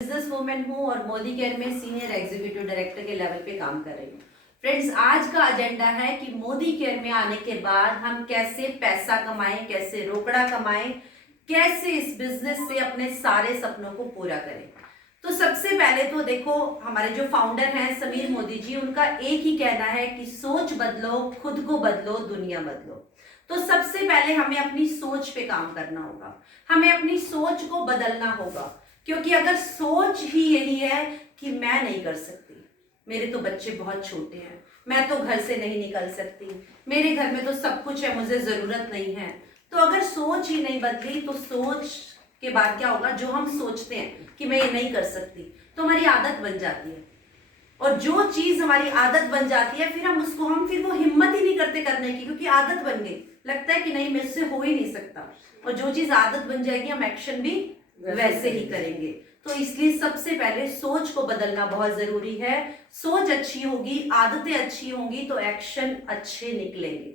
Business women हूँ और Modi care में सीनियर एग्जीक्यूटिव डायरेक्टर के लेवल पे काम कर रही हूँ। फ्रेंड्स, आज का एजेंडा है कि मोदी केयर में आने के बाद हम कैसे पैसा कमाएं, कैसे रोकड़ा कमाएं, कैसे इस बिजनेस से अपने सारे सपनों को पूरा करें। तो सबसे पहले तो देखो, हमारे जो फाउंडर हैं समीर मोदी जी, उनका एक ही कहना है कि सोच बदलो, खुद को बदलो, दुनिया बदलो। तो सबसे पहले हमें अपनी सोच पे काम करना होगा, हमें अपनी सोच को बदलना होगा। क्योंकि अगर सोच ही यही है कि मैं नहीं कर सकती, मेरे तो बच्चे बहुत छोटे हैं, मैं तो घर से नहीं निकल सकती, मेरे घर में तो सब कुछ है, मुझे जरूरत नहीं है, तो अगर सोच ही नहीं बदली तो सोच के बाद क्या होगा? जो हम सोचते हैं कि मैं ये नहीं कर सकती, तो हमारी आदत बन जाती है। और जो चीज हमारी आदत बन जाती है, फिर वो हिम्मत ही नहीं करते करने की, क्योंकि आदत बन गई। लगता है कि नहीं, मुझसे हो ही नहीं सकता। और जो चीज आदत बन जाएगी, हम एक्शन भी वैसे ही करेंगे। तो इसलिए सबसे पहले सोच को बदलना बहुत जरूरी है। सोच अच्छी होगी, आदतें अच्छी होंगी, तो एक्शन अच्छे निकलेंगे।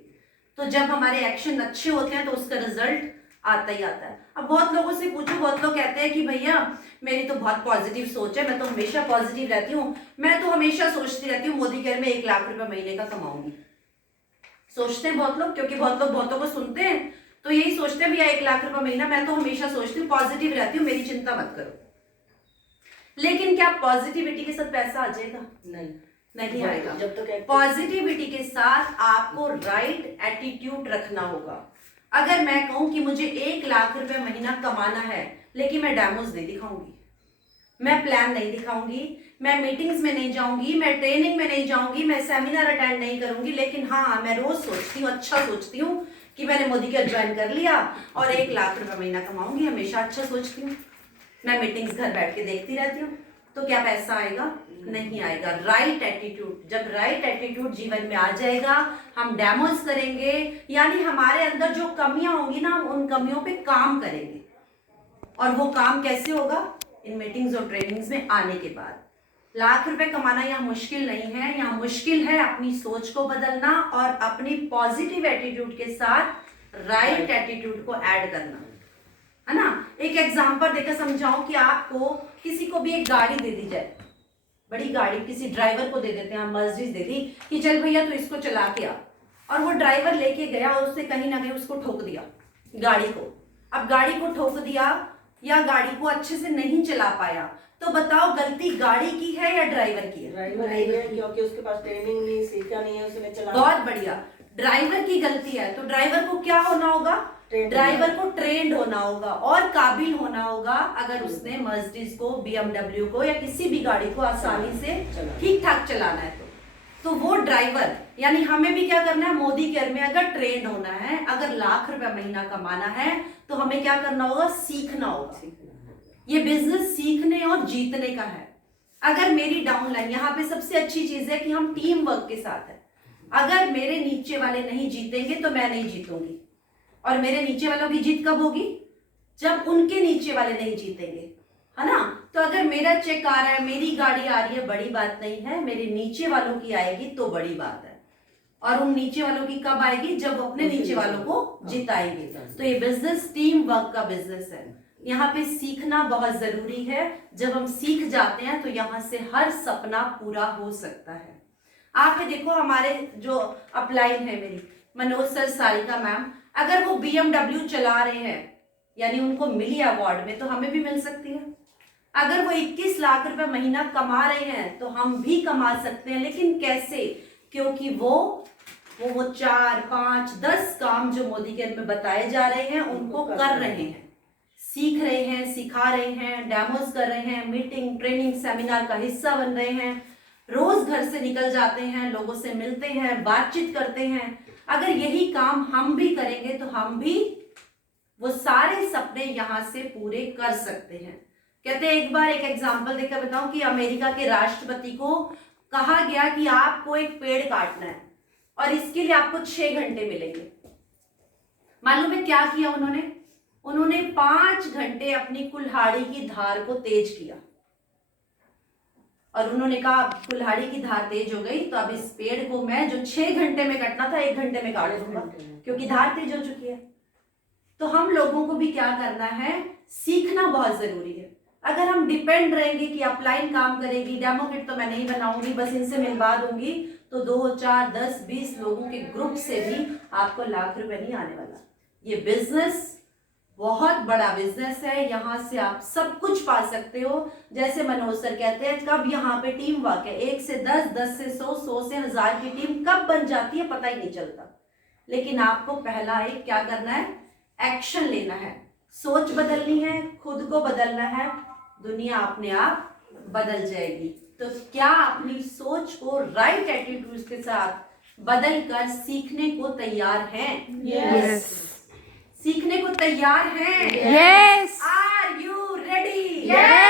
तो जब हमारे एक्शन अच्छे होते हैं तो उसका रिजल्ट आता ही आता है। अब बहुत लोगों से पूछो, बहुत लोग कहते हैं कि भैया मेरी तो बहुत पॉजिटिव सोच है, मैं तो हमेशा पॉजिटिव रहती हूँ, मैं तो हमेशा सोचती रहती हूँ मोदी केयर में 1 लाख रुपए महीने का कमाऊंगी। सोचते हैं बहुत लोग, क्योंकि बहुत लोग बहुतों को सुनते हैं तो यही सोचते हैं भैया 1 लाख रुपए महीना, मैं तो हमेशा सोचती हूँ, पॉजिटिव रहती हूँ, मेरी चिंता मत करो। लेकिन क्या पॉजिटिविटी के साथ पैसा आ जाएगा? नहीं आएगा। जब तक पॉजिटिविटी के साथ आपको राइट एटीट्यूड रखना होगा। अगर मैं कहूं कि मुझे 1 लाख रुपए महीना कमाना है, लेकिन मैं डेमोज नहीं दिखाऊंगी, मैं प्लान नहीं दिखाऊंगी, मैं मीटिंग्स में नहीं जाऊंगी, मैं ट्रेनिंग में नहीं जाऊंगी, मैं सेमिनार अटेंड नहीं करूंगी, लेकिन हाँ, मैं रोज सोचती हूँ, अच्छा सोचती हूँ कि मैंने मोदी केयर ज्वाइन कर लिया और 1 लाख रुपए महीना कमाऊंगी, हमेशा अच्छा सोचती हूँ, मैं मीटिंग्स घर बैठ के देखती रहती हूँ, तो क्या पैसा आएगा? नहीं आएगा। राइट एटीट्यूड, जब राइट एटीट्यूड जीवन में आ जाएगा, हम डेमोज करेंगे, यानी हमारे अंदर जो कमियां होंगी ना, हम उन कमियों पे काम करेंगे। और वो काम कैसे होगा? इन मीटिंग्स और ट्रेनिंग्स में आने के बाद। लाख रुपए कमाना यहाँ मुश्किल नहीं है, यहाँ मुश्किल है अपनी सोच को बदलना और अपनी पॉजिटिव एटीट्यूड के साथ राइट एटीट्यूड को ऐड करना, है ना। एक एग्जांपल देकर समझाऊं कि आपको किसी को भी एक गाड़ी दे दी जाए, बड़ी गाड़ी किसी ड्राइवर को दे देते हैं, मर्सिडीज दे दी कि चल भैया तू इसको चला के आ, और वो ड्राइवर लेके गया और उसने कहीं ना कहीं उसको ठोक दिया गाड़ी को। अब गाड़ी को ठोक दिया या गाड़ी को अच्छे से नहीं चला पाया, तो बताओ गलती गाड़ी की है या ड्राइवर की है? ड्राइवर की है, क्योंकि उसके पास ट्रेनिंग नहीं, सीखा नहीं है उसने चलाना। बहुत बढ़िया, ड्राइवर की गलती है, तो ड्राइवर को क्या होना होगा? ड्राइवर को ट्रेंड होना होगा और काबिल होना होगा। अगर उसने मर्सिडीज को, BMW को या किसी भी गाड़ी को आसानी से ठीक ठाक चलाना है तो वो ड्राइवर, यानी हमें भी क्या करना है? मोदी केयर में अगर ट्रेंड होना है, अगर लाख रुपए महीना कमाना है, तो हमें क्या करना होगा? सीखना होगा। ये बिजनेस सीखने और जीतने का है। अगर मेरी डाउनलाइन, यहाँ पे सबसे अच्छी चीज है कि हम टीम वर्क के साथ है। अगर मेरे नीचे वाले नहीं जीतेंगे तो मैं नहीं जीतूंगी, और मेरे नीचे वालों की जीत कब होगी? जब उनके नीचे वाले नहीं जीतेंगे, है ना। तो अगर मेरा चेक आ रहा है, मेरी गाड़ी आ रही है, बड़ी बात नहीं है, मेरे नीचे वालों की आएगी तो बड़ी बात है। और उन नीचे वालों की कब आएगी? जब अपने नीचे वालों को जिताएंगे। तो ये बिजनेस टीम वर्क का बिजनेस है। यहाँ पे सीखना बहुत जरूरी है। जब हम सीख जाते हैं तो यहाँ से हर सपना पूरा हो सकता है। आप ये देखो, हमारे जो अपलाइन है मेरी मनोज सर, सारिका मैम, अगर वो BMW चला रहे हैं, यानी उनको मिली अवार्ड में, तो हमें भी मिल सकती है। अगर वो 21 लाख रुपए महीना कमा रहे हैं तो हम भी कमा सकते हैं। लेकिन कैसे? क्योंकि वो 4, 5, 10 काम जो मोदी केयर में बताए जा रहे हैं उनको कर रहे हैं, सीख रहे हैं, सिखा रहे हैं, डेमोज कर रहे हैं, मीटिंग, ट्रेनिंग, सेमिनार का हिस्सा बन रहे हैं, रोज घर से निकल जाते हैं, लोगों से मिलते हैं, बातचीत करते हैं। अगर यही काम हम भी करेंगे तो हम भी वो सारे सपने यहां से पूरे कर सकते हैं। कहते हैं, एक बार एक एग्जांपल देकर बताऊं कि अमेरिका के राष्ट्रपति को कहा गया कि आपको एक पेड़ काटना है और इसके लिए आपको 6 घंटे मिलेंगे। मालूम है क्या किया उन्होंने 5 घंटे अपनी कुल्हाड़ी की धार को तेज किया और उन्होंने कहा कुल्हाड़ी की धार तेज हो गई तो अब इस पेड़ को मैं जो 6 घंटे में कटना था 1 घंटे में काट दूंगा, क्योंकि धार तेज हो चुकी है। तो हम लोगों को भी क्या करना है? सीखना बहुत जरूरी है। अगर हम डिपेंड रहेंगे कि अपलाइन काम करेगी, डेमो किट तो मैं नहीं बनाऊंगी, बस इनसे मिलवा दूंगी, तो 2, 4, 10, 20 लोगों के ग्रुप से भी आपको लाख रुपए नहीं आने वाला। ये बिजनेस बहुत बड़ा बिजनेस है, यहाँ से आप सब कुछ पा सकते हो। जैसे मनोज सर कहते हैं, कब यहाँ पे टीम वर्क है, 1 से 10, 10 से 100, 100 से 1000 की टीम कब बन जाती है पता ही नहीं चलता। लेकिन आपको पहला एक क्या करना है, एक्शन लेना है, सोच बदलनी है, खुद को बदलना है, दुनिया अपने आप बदल जाएगी। तो क्या अपनी सोच को राइट एटीट्यूड के साथ बदल कर सीखने को तैयार हैं? Yes. सीखने को तैयार हैं? Yes. Are you ready? Yes.